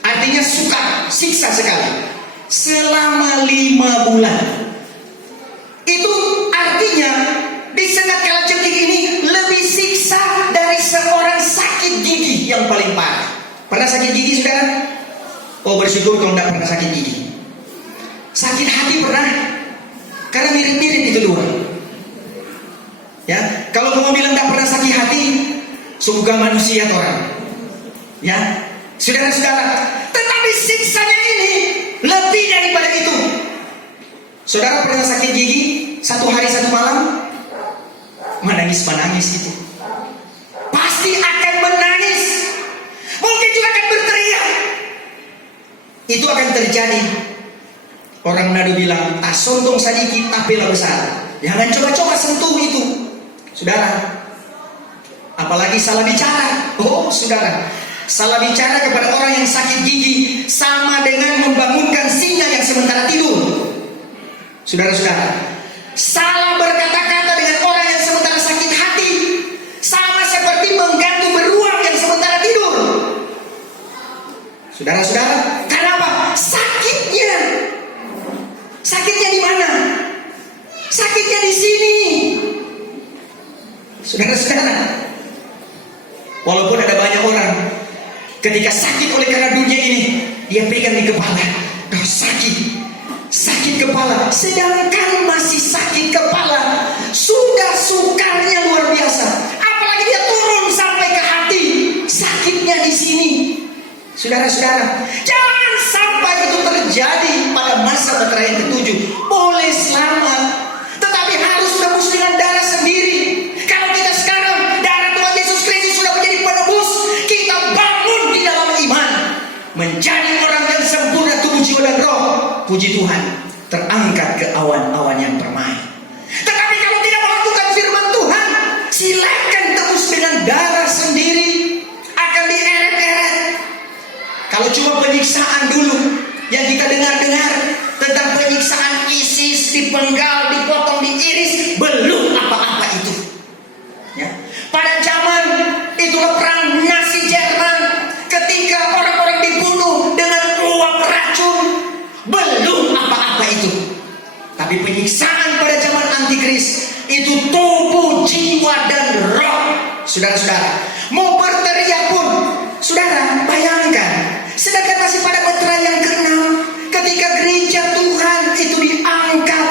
Artinya sukar, siksa sekali. Selama 5 bulan. Itu artinya disengat kala jengking ini lebih siksa dari seorang sakit gigi yang paling parah. Pernah sakit gigi, saudara? Oh, bersyukur kalau tidak pernah sakit gigi. Sakit hati pernah? Karena mirip-mirip itu dua. Ya, kalau kamu bilang tidak pernah sakit hati, semoga manusia orang. Ya, saudara-saudara. Tetapi siksanya ini lebih daripada itu. Saudara pernah sakit gigi 1 hari 1 malam? Menangis itu. Pasti akan menangis. Mungkin juga akan berteriak. Itu akan terjadi. Orang Manado bilang, tak sontong sedikit tapi lah besar. Jangan coba-coba sentuh itu, saudara. Apalagi salah bicara. Oh saudara, salah bicara kepada orang yang sakit gigi sama dengan membangunkan singa yang sementara tidur. Saudara-saudara, salah berkata-kata dengan orang yang sementara sakit hati sama seperti mengganggu beruang yang sementara tidur. Saudara-saudara, kenapa? Sakitnya di mana? Sakitnya di sini. Saudara-saudara, walaupun ada banyak orang ketika sakit oleh karena dunia ini, dia pegang di kepala, sakit kepala, sedangkan masih sakit kepala, sudah sukarnya luar biasa. Apalagi dia turun sampai ke hati, sakitnya di sini. Saudara-saudara, jangan sampai itu terjadi pada masa meterai yang ke-7. Boleh selamat, tetapi harus tebus dengan darah sendiri. Kalau kita sekarang darah Tuhan Yesus Kristus sudah menjadi penebus, kita bangun di dalam iman, menjadi orang yang sempurna tubuh, jiwa dan roh. Puji Tuhan, terangkat ke awan-awan yang permai. Tetapi kalau tidak melakukan firman Tuhan, silakan tebus dengan darah sendiri, akan dieret-eret. Kalau cuma penyiksaan dulu yang kita dengar-dengar tentang penyiksaan ISIS, dipenggal, dipotong, diiris, belum apa-apa itu. Ya. Pada zaman itulah perang Nazi Jerman, ketika orang-orang dibunuh dengan uap racun, belum apa-apa itu. Tapi penyiksaan pada zaman antikris itu tubuh, jiwa dan roh. Saudara-saudara, mau berteriak pun, saudara bayangkan, sedangkan masih pada meterai yang ke-6, ketika gereja Tuhan itu diangkat,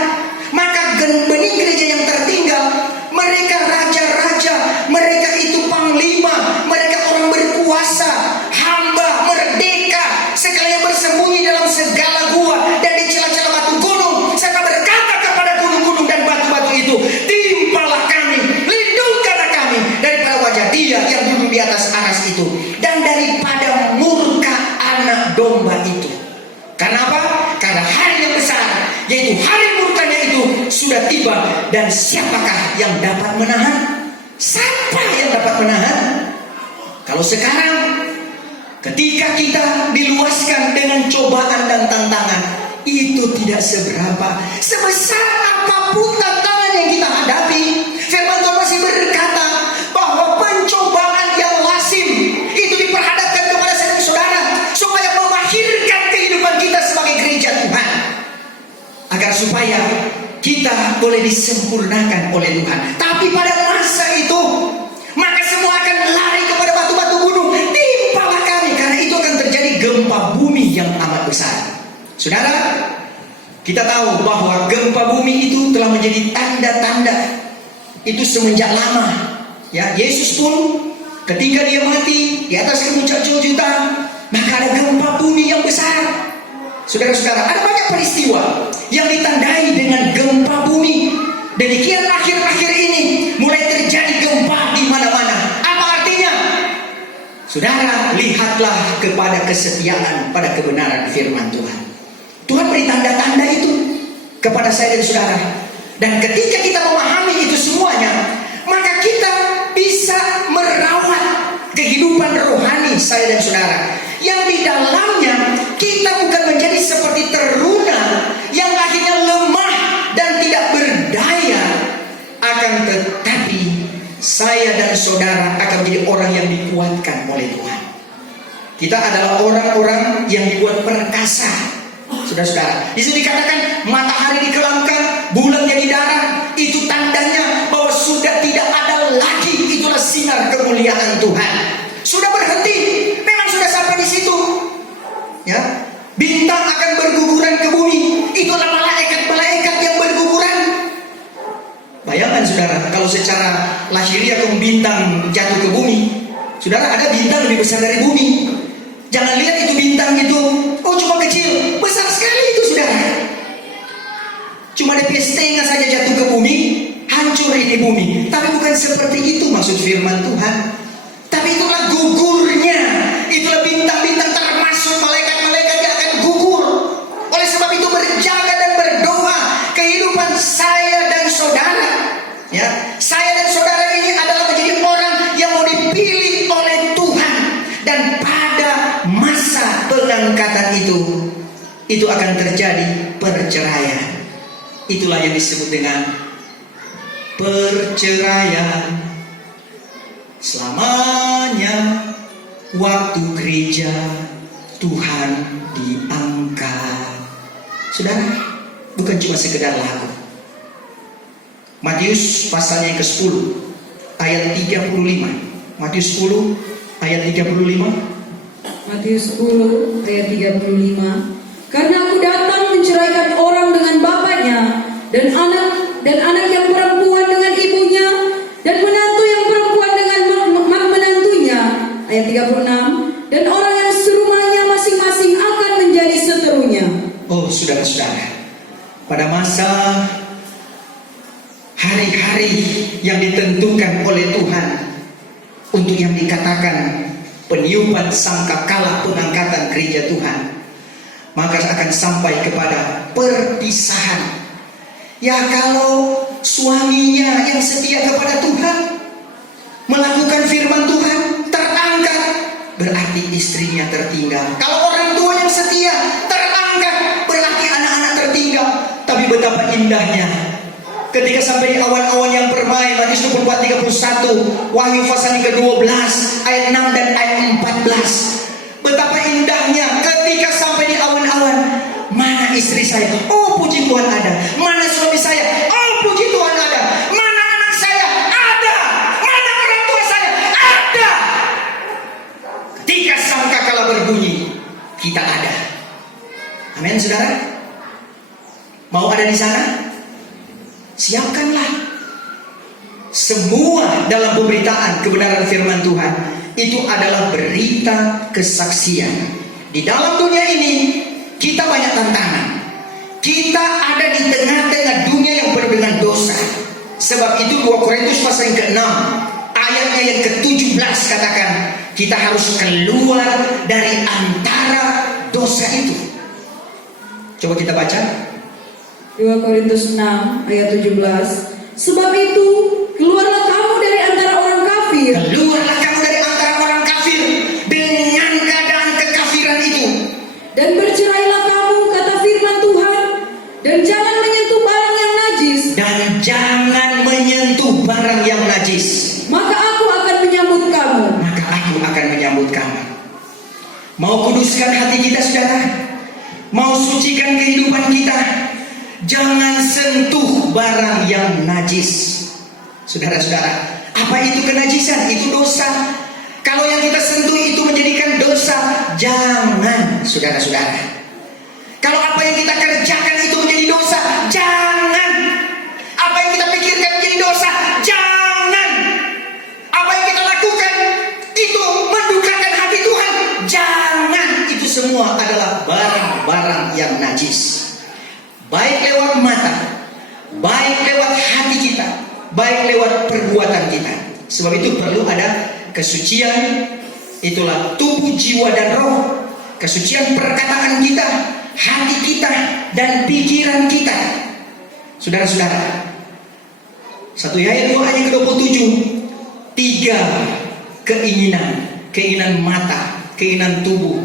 maka benih gereja yang tertinggal, mereka raja-raja, mereka itu panglima, mereka orang berkuasa, hamba, merdeka, sekalian bersembunyi dalam segala gua dan di celah-celah batu gunung, serta berkata kepada gunung-gunung dan batu-batu itu, timpalah kami, lindungkanlah kami daripada wajah Dia yang duduk di atas aras itu, dan daripada murka anak domba itu. Karena apa? Karena hari yang besar, yaitu hari murkanya itu sudah tiba. Dan siapakah yang dapat menahan? Siapa yang dapat menahan? Kalau sekarang, ketika kita diluaskan dengan cobaan dan tantangan, itu tidak seberapa. Sebesar apapun tantangan yang kita hadapi, firman Tuhan masih berkata bahwa pencobaan yang lazim itu diperhadapkan kepada saudara, supaya memahirkan kehidupan kita sebagai gereja Tuhan, agar supaya kita boleh disempurnakan oleh Tuhan. Tapi pada masa itu, maka semua akan lari kepada batu-batu gunung, timpalah kami, karena itu akan terjadi gempa bumi yang amat besar. Saudara, kita tahu bahwa gempa bumi itu telah menjadi tanda-tanda itu semenjak lama. Ya, Yesus pun ketika dia mati di atas kemuncak Golgota, maka ada gempa bumi yang besar. Saudara-saudara, ada banyak peristiwa yang ditandai dengan gempa bumi. Demikian akhir-akhir ini mulai terjadi gempa di mana-mana. Apa artinya? Saudara, lihatlah kepada kesetiaan pada kebenaran firman Tuhan. Tuhan beri tanda-tanda itu kepada saya dan saudara. Dan ketika kita memahami itu semuanya, maka kita bisa merawat kehidupan rohani saya dan saudara, yang di dalamnya kita bukan menjadi seperti teruna yang akhirnya lemah dan tidak berdaya, akan tetapi saya dan saudara akan menjadi orang yang dikuatkan oleh Tuhan. Kita adalah orang-orang yang dibuat perkasa. Saudara-saudara, di sini dikatakan matahari dikelamkan, bulan jadi darah. Itu tandanya bahwa sudah tidak ada lagi, itulah sinar kemuliaan Tuhan. Sudah berhenti, memang sudah sampai di situ. Ya, bintang akan berguguran ke bumi. Itulah malaikat-malaikat yang berguguran. Bayangkan saudara, kalau secara lahiriah bintang jatuh ke bumi, saudara, ada bintang lebih besar dari bumi. Jangan lihat itu bintang itu, oh cuma kecil, besar sekali itu saudara. Cuma DP setengah saja jatuh ke bumi, hancur ini bumi. Tapi bukan seperti itu maksud firman Tuhan. Tapi itulah gugurnya, itulah bintang-bintang, termasuk malaikat-malaikat yang akan gugur. Oleh sebab itu berjaga dan berdoa kehidupan saya dan saudara. Ya, saya dan saudara ini adalah menjadi orang yang mau dipilih oleh Tuhan. Dan pada masa pengangkatan itu akan terjadi perceraian. Itulah yang disebut dengan perceraian. Selamanya waktu gereja Tuhan diangkat. Saudara, bukan cuma sekedar lagu. Matius pasalnya yang ke-10 ayat 35. Matius 10 ayat 35. Matius 10 ayat 35. Karena aku datang menceraikan orang dengan bapaknya, dan anak yang perempuan dengan ibunya, dan menantu yang perempuan dengan menantunya. Ayat 36. Dan orang yang serumahnya masing-masing akan menjadi seterunya. Oh saudara-saudara, pada masa hari-hari yang ditentukan oleh Tuhan untuk yang dikatakan peniupan sangkakala pengangkatan gereja Tuhan, maka akan sampai kepada perpisahan. Ya, kalau suaminya yang setia kepada Tuhan melakukan firman Tuhan terangkat, berarti istrinya tertinggal. Kalau orang tua yang setia terangkat, berarti anak-anak tertinggal. Tapi betapa indahnya ketika sampai di awan-awan yang bermain. Matius 24:31, Wahyu pasal yang ke-12 ayat 6 dan ayat 14. Betapa indahnya ketika sampai di awan-awan. Mana istri saya? Oh puji Tuhan ada. Mana suami saya? Oh puji Tuhan ada. Mana anak saya? Ada. Mana orang tua saya? Ada. Ketika sangkakala berbunyi, kita ada. Amin saudara. Mau ada di sana? Siapkanlah. Semua dalam pemberitaan kebenaran firman Tuhan itu adalah berita kesaksian. Di dalam dunia ini kita banyak tantangan. Kita ada di tengah-tengah dunia yang penuh dengan dosa. Sebab itu 2 Korintus pasal yang ke-6 ayatnya yang ke-17 katakan, kita harus keluar dari antara dosa itu. Coba kita baca 2 Korintus 6 ayat 17. Sebab itu keluarlah kamu dari antara orang kafir. Keluarlah kamu dari antara orang kafir dengan keadaan kekafiran itu. Dan bercerailah kamu, kata firman Tuhan. Dan jangan menyentuh barang yang najis. Dan jangan menyentuh barang yang najis. Maka aku akan menyambut kamu. Maka aku akan menyambut kamu. Mau kuduskan hati kita saudara, mau sucikan kehidupan kita, jangan sentuh barang yang najis. Saudara-saudara, apa itu kenajisan? Itu dosa. Kalau yang kita sentuh itu menjadikan dosa, jangan saudara-saudara. Kalau apa yang kita kerjakan itu menjadi dosa, jangan. Apa yang kita pikirkan menjadi dosa, jangan. Apa yang kita lakukan itu mendukakan hati Tuhan, jangan. Itu semua adalah barang-barang yang najis. Baik lewat mata, baik lewat hati kita, baik lewat perbuatan kita. Sebab itu perlu ada kesucian. Itulah tubuh, jiwa dan roh. Kesucian perkataan kita, hati kita dan pikiran kita. Saudara-saudara, 1 Yahya 2 ayat ke-27, 3 keinginan mata, keinginan tubuh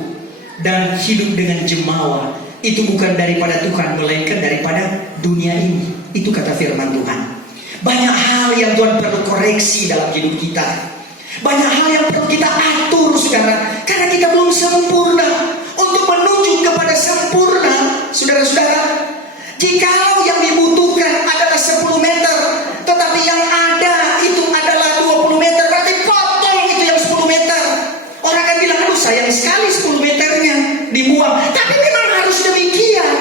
dan hidup dengan jemawa itu bukan daripada Tuhan, melainkan daripada dunia ini. Itu kata firman Tuhan. Banyak hal yang Tuhan perlu koreksi dalam hidup kita. Banyak hal yang perlu kita atur saudara, karena kita belum sempurna. Untuk menuju kepada sempurna, saudara-saudara, jikalau yang dibutuhkan adalah 10 meter, tetapi yang ada itu adalah 20 meter, berarti potong itu yang 10 meter. Orang akan bilang, aduh sayang sekali 10 meternya dibuang. Tapi memang harus demikian.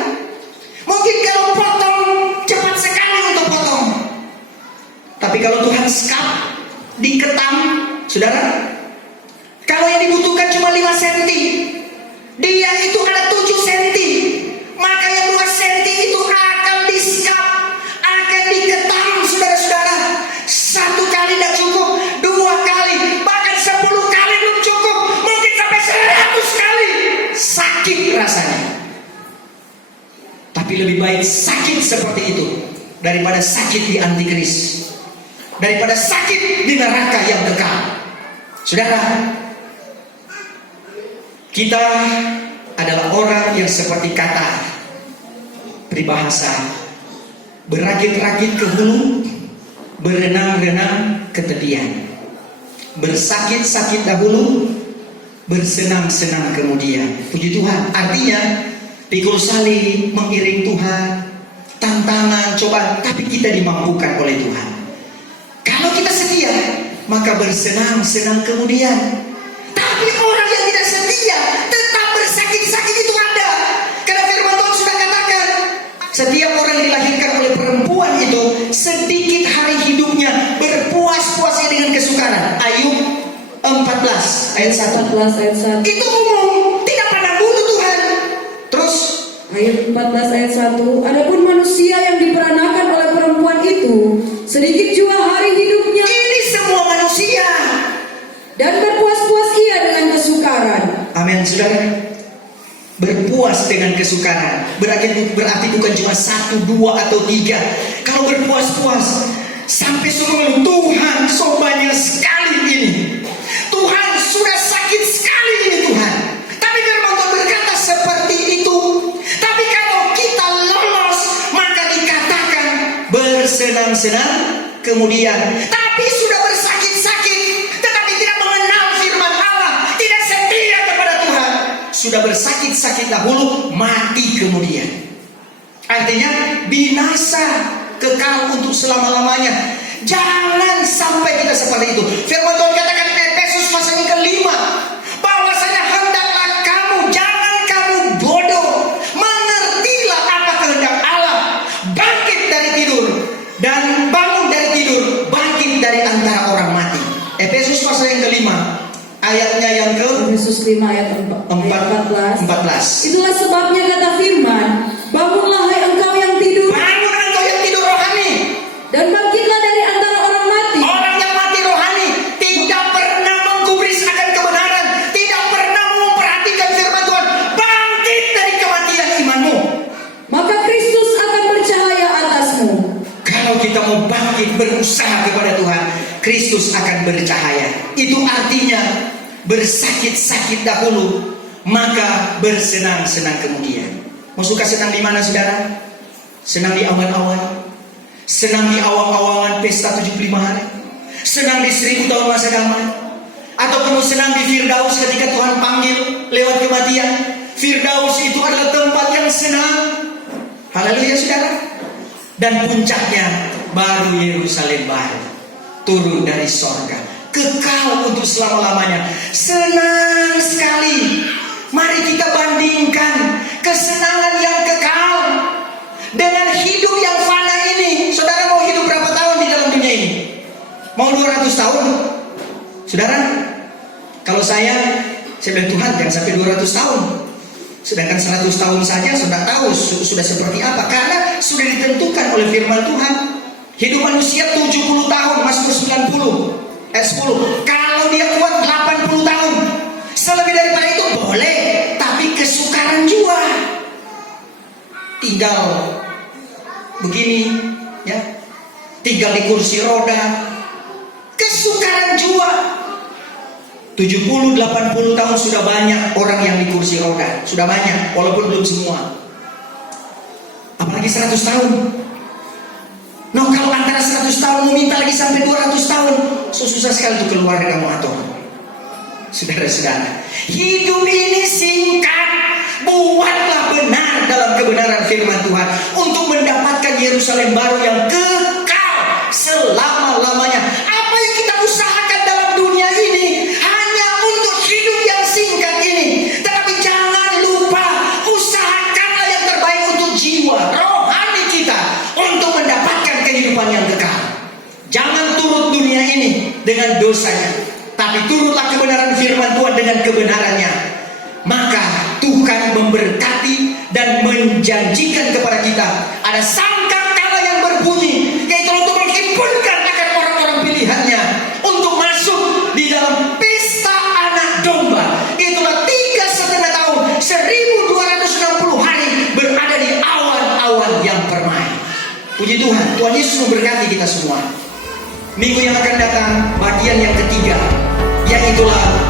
Mungkin kalau potong cepat sekali untuk potong, tapi kalau Tuhan skap, diketam, saudara, kalau yang dibutuhkan cuma 5 cm, dia itu ada 7 cm, maka yang 2 cm itu akan diskap seperti itu daripada sakit di antikris, daripada sakit di neraka yang kekal. Saudara, kita adalah orang yang seperti kata peribahasa, berakit-rakit ke hulu, berenang-renang ke tepian, bersakit-sakit dahulu, bersenang-senang kemudian. Puji Tuhan. Artinya pikul salib, mengiring Tuhan, tantangan, cobaan, tapi kita dimampukan oleh Tuhan. Kalau kita setia, maka bersenang-senang kemudian. Tapi orang yang tidak setia tetap bersakit-sakit, itu ada. Karena firman Tuhan sudah katakan, setiap orang yang dilahirkan oleh perempuan itu sedikit hari hidupnya berpuas-puasnya dengan kesukaran. Ayub 14 ayat 1. 14 ayat 1. Itu umum, tidak pernah bunuh Tuhan. Terus Ayat 14 ayat 1. Adapun manusia yang diperanakan oleh perempuan itu sedikit jua hari hidupnya, ini semua manusia. dan berpuas-puas ia dengan kesukaran. Amin, saudara. Berpuas dengan kesukaran berarti bukan cuma 1, 2, atau 3. Kalau berpuas-puas sampai suruh Tuhan, so banyak sekali ini. Tuhan, sudah sakit sekali ini Tuhan. Tapi firman Tuhan berkata seperti itu. Tapi kalau kita lolos, maka dikatakan bersenang-senang kemudian. Tapi sudah bersakit-sakit, tetapi tidak mengenal firman Allah, tidak setia kepada Tuhan, sudah bersakit-sakit dahulu, mati kemudian. Artinya binasa kekal untuk selama-lamanya. Jangan sampai kita seperti itu. Firman Tuhan katakan di Efesus pasal yang ke-5, bahwasanya hendaklah kamu, jangan kamu bodoh, mengertilah apa kehendak Allah, bangkit dari tidur, dan bangun dari tidur, bangkit dari antara orang mati. Efesus pasal yang ke-5 ayatnya yang ke Efesus 5 ayat 14. 14. Itulah sebabnya kata firman, bangunlah hai engkau yang tidur, Bangun engkau yang tidur rohani. dan bangkitlah dari antara orang mati. Orang yang mati rohani tidak pernah menggubris akan kebenaran, tidak pernah memperhatikan firman Tuhan. Bangkit dari kematian imanmu. Maka Kristus akan bercahaya atasmu. Kalau kita mau bangkit berusaha kepada Tuhan, Kristus akan bercahaya. Itu artinya bersakit-sakit dahulu, maka bersenang-senang kemudian. Mau suka senang di mana, saudara? Senang di awan-awan, senang di awang-awangan pesta 75 hari, senang di 1000 tahun masa damai, ataupun senang di Firdaus ketika Tuhan panggil lewat kematian. Firdaus itu adalah tempat yang senang. Haleluya, saudara. Dan puncaknya baru Yerusalem baru turun dari sorga, kekal untuk selama-lamanya. Senang sekali. Mari kita bandingkan kesenangan yang kekal dengan hidup yang fana ini. Saudara mau hidup berapa tahun di dalam dunia ini? Mau 200 tahun? Saudara, kalau saya bilang Tuhan jangan sampai 200 tahun. Sedangkan 100 tahun saja sudah tahu sudah seperti apa, karena sudah ditentukan oleh firman Tuhan. Hidup manusia 70 tahun, Mazmur 90 ayat 10. Kalau dia kuat 80 tahun. Selebih daripada itu boleh, tapi kesukaran jua. Tinggal begini, ya. Tinggal di kursi roda. Kesukaran jua. 70-80 tahun sudah banyak orang yang di kursi roda. Sudah banyak, walaupun belum semua. Apalagi 100 tahun. Nah, kalau antara 100 tahun mau minta lagi sampai 200 tahun, susah sekali untuk keluar dari kamu atau. Saudara-saudara, hidup ini singkat. Buatlah benar dalam kebenaran firman Tuhan untuk mendapatkan Yerusalem baru yang kekal selama-lamanya. Apa yang kita usahakan dalam dunia ini hanya untuk hidup yang singkat ini. Tetapi jangan lupa, usahakanlah yang terbaik untuk jiwa rohani kita untuk mendapatkan kehidupan yang kekal. Jangan turut dunia ini dengan dosanya, tapi turutlah kebenaran firman Tuhan dengan kebenarannya. Maka Tuhan memberkati dan menjanjikan kepada kita ada sangkakala yang berbunyi, yaitu untuk menghimpunkan akan orang-orang pilihannya untuk masuk di dalam pesta anak domba. Itulah 3,5 tahun, 1260 hari berada di awan-awan yang permai. Puji Tuhan, Tuhan Yesus memberkati kita semua. Minggu yang akan datang, bagian yang ketiga, yang itulah